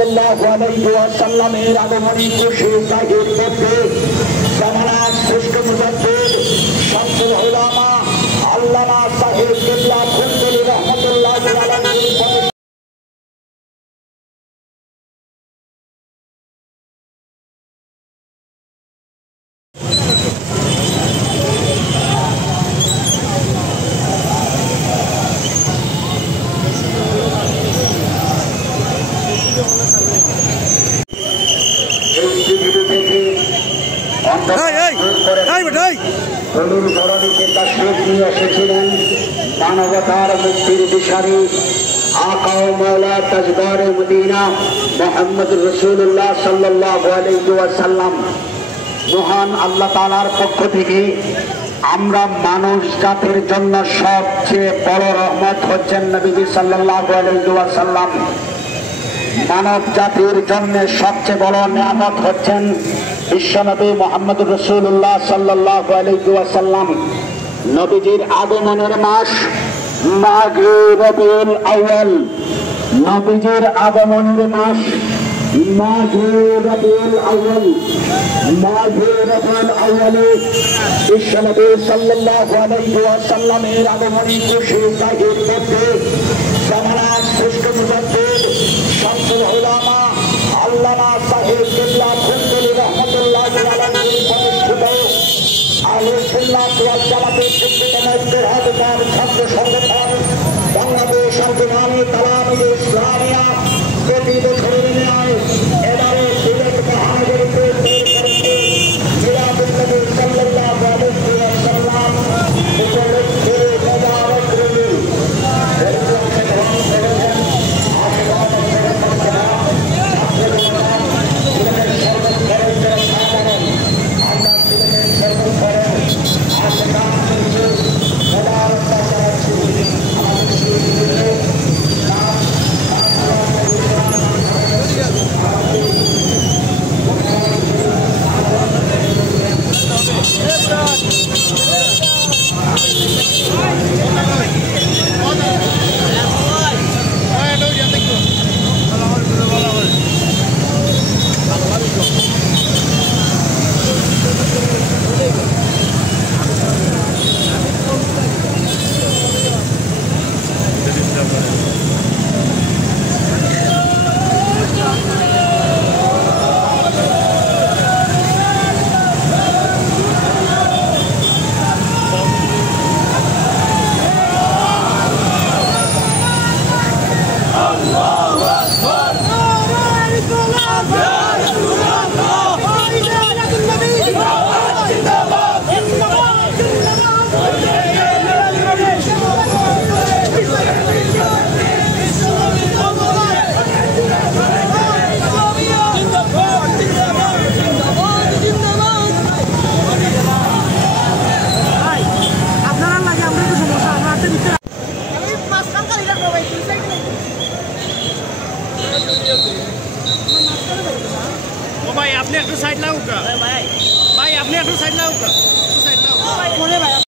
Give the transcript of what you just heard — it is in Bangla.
সাল্লাল্লাহু আলাইহি ওয়াসাল্লামের আগমনী খুশি জাহির করতে জামানার শ্রেষ্ঠ মুজাদ্দিদ শামসুল উলামা আল্লামা সাহেব কিবলা খুলতুলি রাহমাতুল্লাহি আলাইহি এসেছিলেন মানবতার মুক্তির দিশারি আকা ও মওলা তাজদারে মদিনা মুহাম্মদ রাসূলুল্লাহ সাল্লাল্লাহু আলাইহি ওয়াসাল্লাম। মহান আল্লাহ তাআলার পক্ষ থেকে আমরা মানুষ জাতির জন্য সবচেয়ে বড় রহমত হচ্ছেন নবীজি সাল্লাল্লাহু আলাইহি ওয়াসাল্লাম। মানব জাতির জন্য সবচেয়ে বড় নিয়ামত হচ্ছেন বিশ্বনবী মুহাম্মদ রাসূলুল্লাহ সাল্লাল্লাহু আলাইহি ওয়াসাল্লাম। নবীজির আগমনের মাস মাঘে রবিউল আউয়াল। নবীজির আগমনের মাস মাঘে রবিউল আউয়াল। মাঘে রবিউল আউয়ালে বিশ্বনবী সাল্লাল্লাহু আলাইহি ওয়াসাল্লামের আগমনী খুশি জাহির করতে জামানার শ্রেষ্ঠ মুজাদ্দিদ শামসুল উলামা আল্লামা সাহেব কিবলা খুলতুলি রাহমাতুল্লাহি আলাইহি প্রতিষ্ঠিত আহলে সুন্নাত ওয়াল জামাতের ইত্তেহাদ ছাত্র সংগঠন বাংলাদেশ আঞ্জুমানে তালামীয়ে ইসলামিয়া প্রতি বছরের ন্যায় এবারে সিলেট মহানগরীতে মিলাদুন নবী সাল্লাল্লাহু আলাইহি ওয়াসাল্লাম উপলক্ষে মোবারক রবিউল भाई आपने एक साइड लाऊंगा भाई आपने एक साइड लाऊंगा साइड लाऊंगा